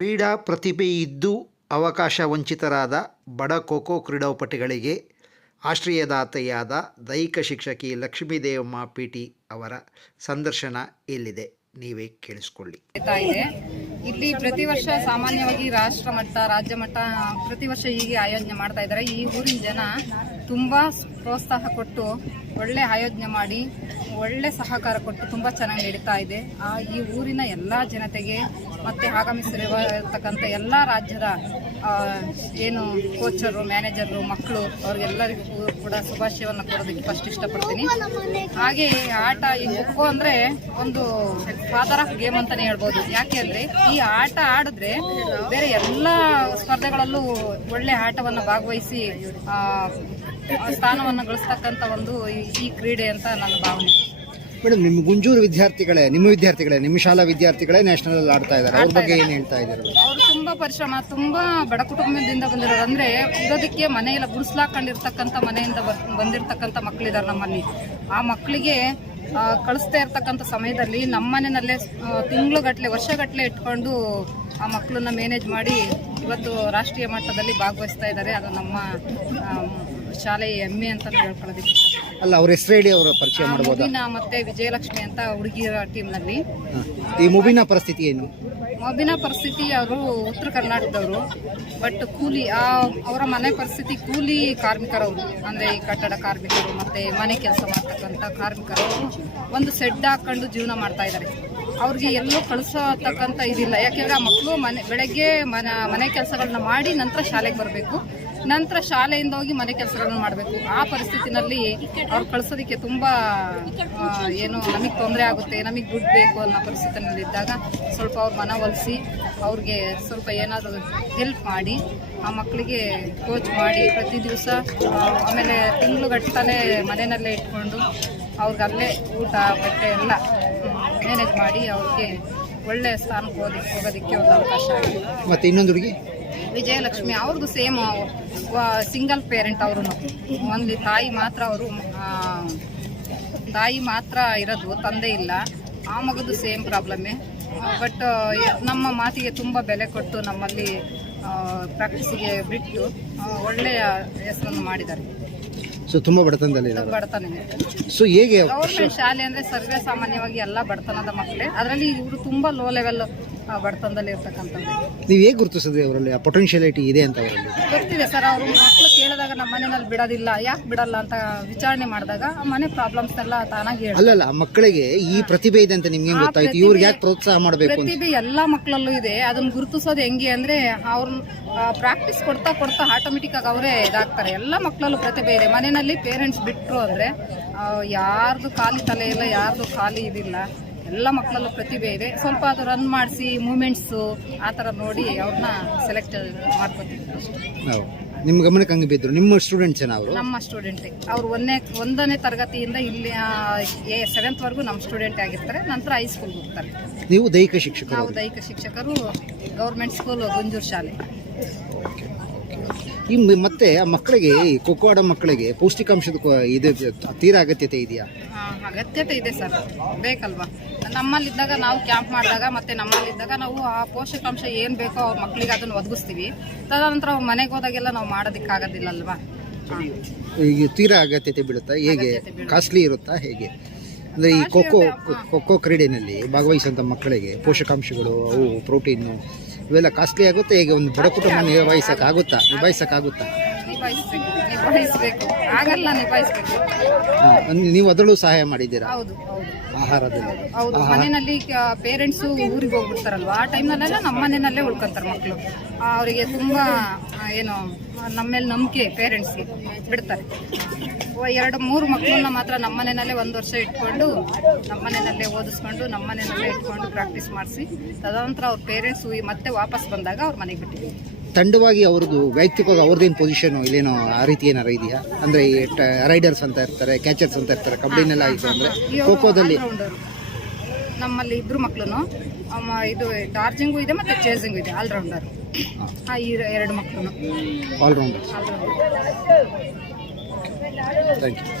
ಕ್ರೀಡಾ ಪ್ರತಿಭೆ ಇದ್ದು ಅವಕಾಶ ವಂಚಿತರಾದ ಬಡ ಖೋ-ಖೋ ಕ್ರೀಡಾಪಟುಗಳಿಗೆ ಆಶ್ರಯದಾತೆಯಾದ ದೈಹಿಕ ಶಿಕ್ಷಕಿ ಲಕ್ಷ್ಮೀದೇವಮ್ಮ ಪಿಟಿ ಅವರ ಸಂದರ್ಶನ ಇಲ್ಲಿದೆ, ನೀವೇ ಕೇಳಿಸ್ಕೊಳ್ಳಿ. ಇಲ್ಲಿ ಪ್ರತಿ ವರ್ಷ ಸಾಮಾನ್ಯವಾಗಿ ರಾಷ್ಟ್ರ ಮಟ್ಟ, ರಾಜ್ಯ ಮಟ್ಟ ಪ್ರತಿ ವರ್ಷ ಹೀಗೆ ಆಯೋಜನೆ ಮಾಡ್ತಾ ಇದ್ದಾರೆ. ಈ ಊರಿನ ಜನ ತುಂಬಾ ಪ್ರೋತ್ಸಾಹ ಕೊಟ್ಟು ಒಳ್ಳೆ ಆಯೋಜನೆ ಮಾಡಿ ಒಳ್ಳೆ ಸಹಕಾರ ಕೊಟ್ಟು ತುಂಬಾ ಚೆನ್ನಾಗಿ ನಡೀತಾ ಇದೆ. ಈ ಊರಿನ ಎಲ್ಲಾ ಜನತೆಗೆ ಮತ್ತೆ ಆಗಮಿಸಿರತಕ್ಕಂಥ ಎಲ್ಲಾ ರಾಜ್ಯದ ಏನು ಕೋಚರು, ಮ್ಯಾನೇಜರು, ಮಕ್ಕಳು ಅವ್ರಿಗೆಲ್ಲರಿಗೂ ಕೂಡ ಶುಭಾಶಯವನ್ನು ಕೊಡೋದಕ್ಕೆ ಫಸ್ಟ್ ಇಷ್ಟಪಡ್ತೀನಿ. ಹಾಗೆ ಆಟ ಈ ಖೋ ಅಂದ್ರೆ ಒಂದು ಫಾದರ್ ಆಫ್ ಗೇಮ್ ಅಂತಾನೆ ಹೇಳ್ಬೋದು. ಯಾಕೆ ಅಂದ್ರೆ ಈ ಆಟ ಆಡಿದ್ರೆ ಬೇರೆ ಎಲ್ಲಾ ಸ್ಪರ್ಧೆಗಳಲ್ಲೂ ಒಳ್ಳೆ ಆಟವನ್ನು ಭಾಗವಹಿಸಿ ಸ್ಥಾನವನ್ನು ಗಳಿಸ್ತಕ್ಕಂಥ ಒಂದು ಈ ಕ್ರೀಡೆ ಅಂತ ನನ್ನ ಭಾವನೆ. ಮೇಡಮ್, ನಿಮ್ಮ ಗುಂಜೂರು ವಿದ್ಯಾರ್ಥಿಗಳೇ, ನಿಮ್ಮ ಶಾಲಾ ವಿದ್ಯಾರ್ಥಿಗಳೇ ನ್ಯಾಷನಲ್ ಆಡ್ತಾ ಇದ್ದಾರೆ, ಅವ್ರ ಬಗ್ಗೆ ಏನು ಹೇಳ್ತಾ ಇದ್ದಾರೆ? ಅವರು ತುಂಬಾ ಪರಿಶ್ರಮ, ತುಂಬಾ ಬಡ ಕುಟುಂಬದಿಂದ ಬಂದಿರೋರು. ಅಂದ್ರೆ ಇರೋದಕ್ಕೆ ಮನೆಯೆಲ್ಲ ಗುಡಿಸ್ಲಾಕೊಂಡಿರ್ತಕ್ಕಂಥ ಮನೆಯಿಂದ ಬಂದಿರತಕ್ಕಂಥ ಮಕ್ಕಳಿದ್ದಾರೆ ನಮ್ಮಲ್ಲಿ. ಆ ಮಕ್ಕಳಿಗೆ ಕಳಿಸ್ತಾ ಇರ್ತಕ್ಕಂಥ ಸಮಯದಲ್ಲಿ ನಮ್ಮನೆಯಲ್ಲೇ ತಿಂಗಳುಗಟ್ಟಲೆ, ವರ್ಷಗಟ್ಟಲೆ ಇಟ್ಕೊಂಡು ಆ ಮಕ್ಕಳನ್ನ ಮ್ಯಾನೇಜ್ ಮಾಡಿ ಇವತ್ತು ರಾಷ್ಟ್ರೀಯ ಮಟ್ಟದಲ್ಲಿ ಭಾಗವಹಿಸ್ತಾ ಇದ್ದಾರೆ. ಅದು ನಮ್ಮ ಶಾಲೆಯ ಹೆಮ್ಮೆ ಅಂತ ಹೇಳ್ಕೊಳ್ಳೋದಕ್ಕೆ. ಅಲ್ಲ, ಅವ್ರ ಹೆಸರು ಹೇಳಿ, ಅವರ ಪರಿಚಯ ಮಾಡಬಹುದು. ಮುಬಿನಾ ಮತ್ತೆ ವಿಜಯಲಕ್ಷ್ಮಿ ಅಂತ ಹುಡುಗಿಯರ ಟೀಮ್ ನಲ್ಲಿ. ಈ ಮುಬಿನಾ ಪರಿಸ್ಥಿತಿ ಏನು? ಮುಬಿನಾ ಪರಿಸ್ಥಿತಿ, ಅವರು ಉತ್ತರ ಕರ್ನಾಟಕದವರು. ಬಟ್ ಕೂಲಿ, ಅವರ ಮನೆ ಪರಿಸ್ಥಿತಿ ಕೂಲಿ ಕಾರ್ಮಿಕರವರು. ಅಂದ್ರೆ ಈ ಕಟ್ಟಡ ಕಾರ್ಮಿಕರು ಮತ್ತೆ ಮನೆ ಕೆಲಸ ಮಾಡ್ತಕ್ಕಂಥ ಕಾರ್ಮಿಕರು ಒಂದು ಸೆಡ್ ಹಾಕೊಂಡು ಜೀವನ ಮಾಡ್ತಾ ಇದ್ದಾರೆ. ಅವ್ರಿಗೆ ಎಲ್ಲೂ ಕಳಿಸತಕ್ಕಂಥ ಇದಿಲ್ಲ. ಯಾಕೆಂದ್ರೆ ಆ ಮಕ್ಕಳು ಬೆಳಗ್ಗೆ ಮನೆ ಕೆಲಸಗಳನ್ನ ಮಾಡಿ ನಂತರ ಶಾಲೆಗೆ ಬರಬೇಕು, ನಂತರ ಶಾಲೆಯಿಂದ ಹೋಗಿ ಮನೆ ಕೆಲಸಗಳನ್ನ ಮಾಡಬೇಕು. ಆ ಪರಿಸ್ಥಿತಿನಲ್ಲಿ ಅವ್ರು ಕಳ್ಸೋದಕ್ಕೆ ತುಂಬಾ ಏನು ನಮಗೆ ತೊಂದರೆ ಆಗುತ್ತೆ, ನಮಗೆ ದುಡ್ಡು ಬೇಕು ಅನ್ನೋ ಪರಿಸ್ಥಿತಿನಲ್ಲಿ ಇದ್ದಾಗ ಸ್ವಲ್ಪ ಅವ್ರ ಮನವೊಲಿಸಿ ಅವ್ರಿಗೆ ಸ್ವಲ್ಪ ಏನಾದರೂ ಹೆಲ್ಪ್ ಮಾಡಿ ಆ ಮಕ್ಕಳಿಗೆ ಕೋಚ್ ಮಾಡಿ ಪ್ರತಿ ದಿವಸ, ಆಮೇಲೆ ತಿಂಗಳುಗಟ್ಟಲೆ ಮನೆಯಲ್ಲೇ ಇಟ್ಕೊಂಡು ಅವ್ರಿಗೆ ಅಲ್ಲೇ ಊಟ ಬಟ್ಟೆ ಎಲ್ಲ ಮ್ಯಾನೇಜ್ ಮಾಡಿ ಅವ್ರಿಗೆ ಒಳ್ಳೆ ಸ್ಥಾನಕ್ಕೆ ಹೋಗೋದಕ್ಕೆ ಒಂದು ಅವಕಾಶ ಆಗಿದೆ. ಮತ್ತೆ ಇನ್ನೊಂದು ಹುಡುಗಿ ವಿಜಯಲಕ್ಷ್ಮಿ, ಅವ್ರದ್ದು ಸೇಮ್ ಸಿಂಗಲ್ ಪೇರೆಂಟ್. ಅವರು ಒಂದು ತಾಯಿ ಮಾತ್ರ ಇರೋದು, ತಂದೆ ಇಲ್ಲ. ಆ ಮಗದು ಸೇಮ್ ಪ್ರಾಬ್ಲಮ್ಮೇ. ಬಟ್ ನಮ್ಮ ಮಾತಿಗೆ ತುಂಬ ಬೆಲೆ ಕೊಟ್ಟು ನಮ್ಮಲ್ಲಿ ಪ್ರಾಕ್ಟೀಸಿಗೆ ಬಿಟ್ಟು ಒಳ್ಳೆಯ ಹೆಸರನ್ನು ಮಾಡಿದ್ದಾರೆ. ಸೊ ತುಂಬಾ ಬಡತನದಲ್ಲಿ ಬಡತನ. ಸೊ ಹೇಗೆ ಗೌರ್ಮೆಂಟ್ ಶಾಲೆ ಅಂದ್ರೆ ಸರ್ವೇ ಸಾಮಾನ್ಯವಾಗಿ ಎಲ್ಲ ಬಡತನದ ಮಕ್ಕಳೇ. ಅದರಲ್ಲಿ ಇವರು ತುಂಬಾ ಲೋ ಲೆವೆಲ್ ಬಡತನದಲ್ಲಿ ಇರ್ತಕ್ಕಂಥದ್ದು. ನೀವು ಹೇಗೆ ಗುರುತಿಸಿದ್ರಿ ಅವರಲ್ಲಿ ಆ ಪೊಟೆನ್ಶಿಯಾಲಿಟಿ ಇದೆ ಅಂತ? ಗೊತ್ತಿದೆ ಸರ್. ಅವರು ಮಕ್ಕಳು ಕೇಳಿದಾಗ ನಮ್ಮ ಮನೆಯಲ್ಲಿ ಬಿಡೋದಿಲ್ಲ, ಯಾಕೆ ಬಿಡಲ್ಲ ಅಂತ ವಿಚಾರಣೆ ಮಾಡಿದಾಗ ಆ ಮನೆ ಪ್ರಾಬ್ಲಮ್ಸ್ ಎಲ್ಲ ತಾನಾಗಿ ಅಲ್ಲ, ಮಕ್ಕಳಿಗೆ ಈ ಪ್ರತಿಭೆ ಇದೆ ಅಂತ ನಿಮ್ಗೆ ಗೊತ್ತಾಯ್ತು, ಇವ್ರಿಗೆ ಯಾಕೆ ಪ್ರೋತ್ಸಾಹ ಮಾಡಬೇಕು? ಪ್ರತಿಭೆ ಎಲ್ಲಾ ಮಕ್ಕಳಲ್ಲೂ ಇದೆ. ಅದನ್ನ ಗುರುತಿಸೋದು ಹೆಂಗೆ ಅಂದ್ರೆ ಅವ್ರನ್ನ ಪ್ರಾಕ್ಟೀಸ್ ಕೊಡ್ತಾ ಆಟೋಮೆಟಿಕ್ ಆಗಿ ಅವರೇ ಇದಾಗ್ತಾರೆ. ಎಲ್ಲ ಮಕ್ಕಳಲ್ಲೂ ಪ್ರತಿಭೆ ಇದೆ. ಮನೆಯಲ್ಲಿ ಪೇರೆಂಟ್ಸ್ ಬಿಟ್ರು ಅಂದ್ರೆ ಯಾರ್ದು ಖಾಲಿ ತಲೆ ಇಲ್ಲ, ಯಾರ್ದು ಖಾಲಿ ಇದಿಲ್ಲ. ಎಲ್ಲ ಮಕ್ಕಳಲ್ಲೂ ಪ್ರತಿಭೆ ಇದೆ. ಸ್ವಲ್ಪ ಅದು ರನ್ ಮಾಡಿಸಿ ಮೂಮೆಂಟ್ಸು ಆ ಥರ ನೋಡಿ ಅವ್ರನ್ನ ಸೆಲೆಕ್ಟ್ ಮಾಡ್ಕೊತೀವಿ ಅಷ್ಟೇ. ನಿಮ್ಮ ಗಮನಕ್ಕೆ ಹಂಗೆ ಬಿದ್ದರು ನಿಮ್ಮ ಸ್ಟೂಡೆಂಟ್ಸ್? ನಮ್ಮ ಸ್ಟೂಡೆಂಟೇ. ಅವರು ಒಂದನೇ ತರಗತಿಯಿಂದ ಇಲ್ಲಿ 7th ವರೆಗೂ ನಮ್ಮ ಸ್ಟೂಡೆಂಟ್ ಆಗಿರ್ತಾರೆ. ನಂತರ ಹೈಸ್ಕೂಲ್ಗೆ ಹೋಗ್ತಾರೆ. ನೀವು ದೈಹಿಕ ಶಿಕ್ಷಕರು? ನಾವು ದೈಹಿಕ ಶಿಕ್ಷಕರು, ಗೌರ್ಮೆಂಟ್ ಸ್ಕೂಲ್ ಗುಂಜೂರು ಶಾಲೆ. ಮತ್ತೆ ಆ ಮಕ್ಕಳಿಗೆ, ಖೋ-ಖೋ ಆಡೋ ಮಕ್ಕಳಿಗೆ ಪೌಷ್ಟಿಕಾಂಶದ ಇದು ತೀರಾ ಅಗತ್ಯತೆ ಇದೆಯಾ? ಅಗತ್ಯತೆ ಇದೆ ಸರ್, ಬೇಕಲ್ವಾ. ನಮ್ಮಲ್ಲಿದ್ದಾಗ ನಾವು ಕ್ಯಾಂಪ್ ಮಾಡಿದಾಗ ಮತ್ತೆ ನಮ್ಮಲ್ಲಿದ್ದಾಗ ನಾವು ಆ ಪೋಷಕಾಂಶ ಏನು ಬೇಕೋ ಅವ್ರ ಮಕ್ಕಳಿಗೆ ಅದನ್ನು ಒದಗಿಸ್ತೀವಿ. ತದನಂತರ ಅವ್ರ ಮನೆಗೆ ಹೋದಾಗೆಲ್ಲ ನಾವು ಮಾಡೋದಕ್ಕಾಗೋದಿಲ್ಲ ಅಲ್ವಾ. ಈಗ ತೀರಾ ಅಗತ್ಯತೆ ಬೀಳುತ್ತಾ? ಹೇಗೆ ಕಾಸ್ಟ್ಲಿ ಇರುತ್ತಾ ಹೇಗೆ? ಅಂದರೆ ಈ ಖೋ-ಖೋ ಕ್ರೀಡೆಯಲ್ಲಿ ಭಾಗವಹಿಸುವಂಥ ಮಕ್ಕಳಿಗೆ ಪೋಷಕಾಂಶಗಳು, ಅವು ಪ್ರೋಟೀನು ಇವೆಲ್ಲ ಕಾಸ್ಟ್ಲಿ ಆಗುತ್ತೆ. ಹೇಗೆ ಒಂದು ಬಡ ಕುಟುಂಬ ನಿಭಾಯಿಸೋಕ್ಕಾಗುತ್ತಾ? ನಿಭಾಯಿಸಬೇಕು. ಆಗಲ್ಲ, ನಿಭಾಯಿಸಬೇಕು. ನೀವು ಅದರಲ್ಲೂ ಸಹಾಯ ಮಾಡಿದ್ದೀರಾ? ಹೌದು, ಆಹಾರದಲ್ಲಿ? ಹೌದು. ಮನೆಯಲ್ಲಿ ಪೇರೆಂಟ್ಸು ಊರಿಗೆ ಹೋಗ್ಬಿಡ್ತಾರಲ್ವಾ, ಆ ಟೈಮ್ನಲ್ಲೆಲ್ಲ ನಮ್ಮ ಮನೆಯಲ್ಲೇ ಉಳ್ಕೊಂತಾರೆ ಮಕ್ಕಳು. ಅವರಿಗೆ ತುಂಬಾ ಏನು ನಮ್ಮ ಮೇಲೆ ನಂಬಿಕೆ ಪೇರೆಂಟ್ಸ್ಗೆ ಬಿಡ್ತಾರೆ. 2-3 ಮಕ್ಕಳನ್ನ ಮಾತ್ರ ನಮ್ಮ ಮನೆಯಲ್ಲೇ 1 ವರ್ಷ ಇಟ್ಕೊಂಡು ನಮ್ಮ ಮನೆಯಲ್ಲೇ ಓದಿಸ್ಕೊಂಡು ನಮ್ಮ ಮನೆಯಲ್ಲೇ ಇಟ್ಕೊಂಡು ಪ್ರಾಕ್ಟೀಸ್ ಮಾಡಿಸಿ ತದನಂತರ ಅವ್ರ ಪೇರೆಂಟ್ಸ್ ಮತ್ತೆ ವಾಪಸ್ ಬಂದಾಗ ಅವ್ರ ಮನೆಗೆ ಬಿಟ್ಟಿದ್ದೀವಿ. ತಂಡವಾಗಿ ಅವ್ರದ್ದು ವೈಯಕ್ತಿಕವಾಗಿ ಅವ್ರದ್ದೇನು ಪೊಸಿಷನು ಇಲ್ಲೇನೋ ಆ ರೀತಿ ಏನಾರು ಇದೆಯಾ? ಅಂದರೆ ರೈಡರ್ಸ್ ಅಂತ ಇರ್ತಾರೆ, ಕ್ಯಾಚರ್ಸ್ ಅಂತ ಇರ್ತಾರೆ, ಕಬಡ್ಡಿನೆಲ್ಲ ಆಯಿತು ಅಂದರೆ ಖೋ-ಖೋದಲ್ಲಿ ನಮ್ಮಲ್ಲಿ 2 ಮಕ್ಕಳು ಇದು ಟಾರ್ಜಿಂಗು ಇದೆ ಮತ್ತೆ ಚೇಸಿಂಗು ಇದೆ. ಆಲ್ರೌಂಡರ್. ಈ 2 ಮಕ್ಕಳು ಆಲ್ರೌಂಡರ್. Thank you.